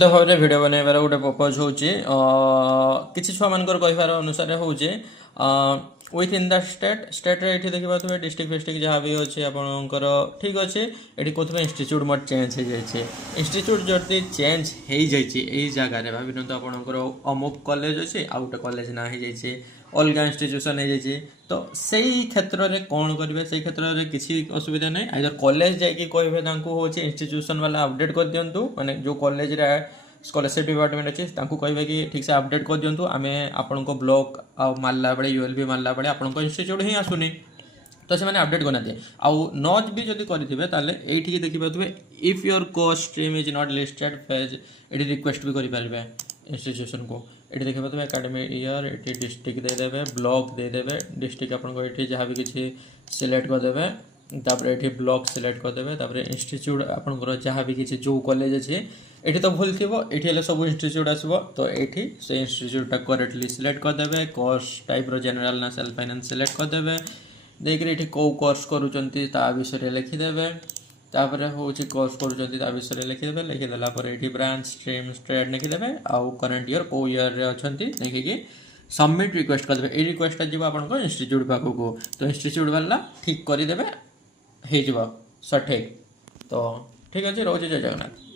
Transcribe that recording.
भाव में भिड बनइबार गोटे पर्पज हूँ किसी छुआ मान कहार अनुसार हूँ विथ इन द स्टेट रे ये देखिए डिस्ट्रिक्ट फिस्ट्रिक्ट जहाँ भी अच्छे आपंकर ठीक अच्छे ये कौन इंस्टीट्यूट मोर चेंज हो जाए इंस्टीट्यूट जदि चेंज हो जाए जगार भाई तो आपंकर अमुक कॉलेज अच्छे आउ गोटे कॉलेज ना हो जाए अलग इंस्टीट्यूशन हो जाए तो से क्षेत्र में कौन करेंगे से क्षेत्र में किसी असुविधा नहीं आइदर कॉलेज जाकि कहे हूँ इंस्टीट्यूशन वाला अपडेट कर दिंतु माने जो कॉलेज रे स्कॉलरशिप डिपार्टमेंट अच्छे कहे कि ठीक से अपडेट कर दिंतु आम आपण ब्लॉक आ मारला बेले यूएलबी मारला बेले आपण इंस्टीट्यूट ही आसुनी तो से अपडेट करना आउ नच भी जब करेंगे ये देखिए if your course stream is not listed page ये रिक्वेस्ट भी करेंगे इंस्टीट्यूशन को ये देखिए पारे एकेडमी ईयर ये डिस्ट्रिक्ट देदेवे ब्लॉक देदेवे डिस्ट्रिक्ट आपको ये जहाँ भी किसी सिलेक्ट करदे तापर ये ब्लॉक सिलेक्ट करदे तापर इंस्टीट्यूट आपंकर जहाँ भी किसी जो कॉलेज अच्छे ये तो भूल थी ये सब इंस्टीट्यूट आसो तो ये से इंस्टीट्यूटा करेक्टली सिलेक्ट करदे कोर्स टाइप जनरल ना सेल्फ फाइनेंस सिलेक्ट करदे देखिए ये कौ कोर्स करुँचा विषय लिखिदेवे तापर हूँ कोर्स कर विषय लिखिदेवे लिखिदेला ये ब्रांच स्ट्रीम स्ट्रेट लिखिदेवे आउ करेन्ट ईयर कौ ईयर अच्छा देखिए सबमिट रिक्वेस्ट करदे ये रिक्वेस्ट जी आप इंस्टीट्यूट पाखक तो इंस्टीट्यूट वाला ठीक करदे हो सठिक तो ठीक अच्छे रोज जय जगन्नाथ।